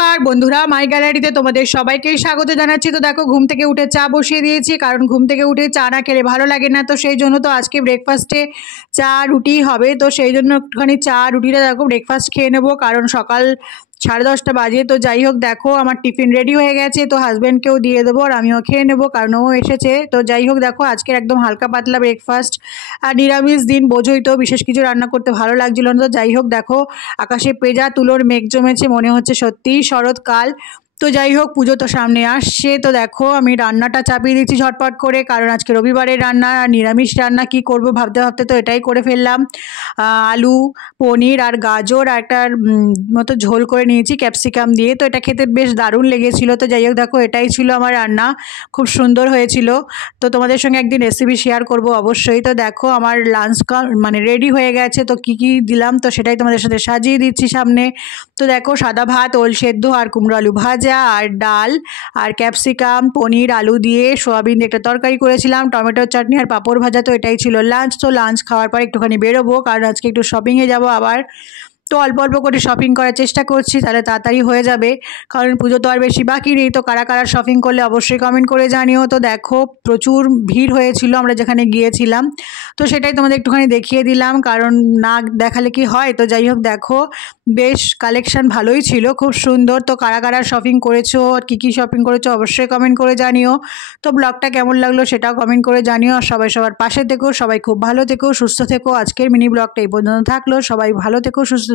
নমস্কার বন্ধুরা, মাই গ্যালারিতে তোমাদের সবাইকেই স্বাগত জানাচ্ছি। তো দেখো, ঘুম থেকে উঠে চা বসিয়ে দিয়েছি, কারণ ঘুম থেকে উঠে চা না খেলে ভালো লাগে না। তো সেই জন্য তো আজকে ব্রেকফাস্টে চা রুটি হবে। তো সেই জন্য একটুখানি চা রুটিটা দেখো ব্রেকফাস্ট খেয়ে নেবো, কারণ সকাল 10:30 বাজে। তো যাই হোক, দেখো আমার টিফিন রেডি হয়ে গেছে, তো হাজব্যান্ডকেও দিয়ে দেবো আর আমিও খেয়ে নেবো, কারণ ও এসেছে। তো যাই হোক, দেখো আজকের একদম হালকা পাতলা ব্রেকফাস্ট, আর নিরামিষ দিন বোঝোই তো, বিশেষ কিছু রান্না করতে ভালো লাগছিল না। তো যাই হোক, দেখো আকাশে পেঁজা তুলোর মেঘ জমেছে, মনে হচ্ছে সত্যিই শরৎকাল। তো যাই হোক, পুজো তো সামনে আসছে। তো দেখো আমি রান্নাটা চাপিয়ে দিচ্ছি ঝটপট করে, কারণ আজকে রবিবারের রান্না আর নিরামিষ রান্না কি করব ভাবতে ভাবতে তো এটাই করে ফেললাম। আলু, পনির আর গাজর আর একটা মতো ঝোল করে নিয়েছি ক্যাপসিকাম দিয়ে। তো এটা খেতে বেশ দারুণ লেগেছিলো। তো যাই হোক, দেখো এটাই ছিল আমার রান্না, খুব সুন্দর হয়েছিল। তো তোমাদের সঙ্গে একদিন রেসিপি শেয়ার করব অবশ্যই। তো দেখো আমার লাঞ্চ মানে রেডি হয়ে গেছে। তো কি কি দিলাম তো সেটাই তোমাদের সাথে সাজিয়ে দিচ্ছি সামনে। তো দেখো সাদা ভাত, ওল সেদ্ধ আর কুমড়ো আলু ভাজা আর ডাল আর ক্যাপসিকাম, পনির, আলু দিয়ে সোয়াবিন দিয়ে একটা তরকারি করেছিলাম, টমেটোর চাটনি আর পাঁপড় ভাজা। তো এটাই ছিল লাঞ্চ। তো লাঞ্চ খাওয়ার পর একটুখানি বেরোবো, কারণ আজকে একটু শপিংয়ে যাবো আবার। তো অল্প অল্প করে শপিং করার চেষ্টা করছি, তাহলে তাড়াতাড়ি হয়ে যাবে, কারণ পুজো তো আর বেশি বাকি নেই। তো কারা কারা শপিং করলে অবশ্যই কমেন্ট করে জানিও। তো দেখো প্রচুর ভিড় হয়েছিল আমরা যেখানে গিয়েছিলাম, তো সেটাই তোমাদের একটুখানি দেখিয়ে দিলাম, কারণ না দেখালে কি হয়। তো যাই হোক, দেখো বেশ কালেকশন ভালোই ছিল, খুব সুন্দর। তো কারা কারা শপিং করেছো, কী কী শপিং করেছো অবশ্যই কমেন্ট করে জানিও। তো ব্লগটা কেমন লাগলো সেটাও কমেন্ট করে জানিও। আর সবাই সবার পাশে থেকো, সবাই খুব ভালো থেকো, সুস্থ থেকো। আজকের মিনি ব্লগটা এই পর্যন্ত থাকলো। সবাই ভালো থেকো, সুস্থ